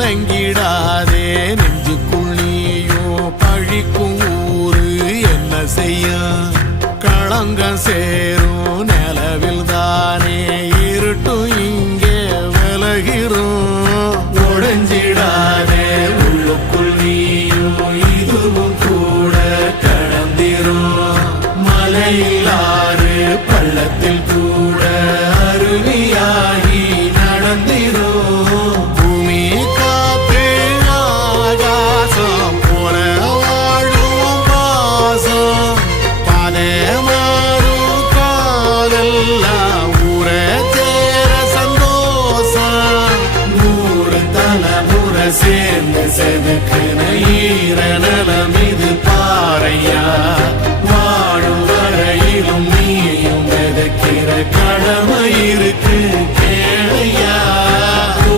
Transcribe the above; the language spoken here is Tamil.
கலங்கிடாதே நெஞ்சுக்குள் நீயோ பழிக்கும் ஊரு என்ன செய்ய களங்கம் சேரும் நிலவில் தானே இருட்டும் இங்கே விலகிறோம் உடைஞ்சிடாதே உள்ளுக்குள் நீயோ இதுவும் கூட கடந்திரும் மலையிலாறு பள்ளத்தில் கூட அருவியாகி நடந்திரும் பூமி காத்து ஆகாசம் போல வாழும் பாசம் பாதை மாறும் காலெல்லாம் ஊர சேர சந்தோஷம் 100 தலைமுறை சேர்ந்து செதுக்குன ஈர நலம் இது பாறையா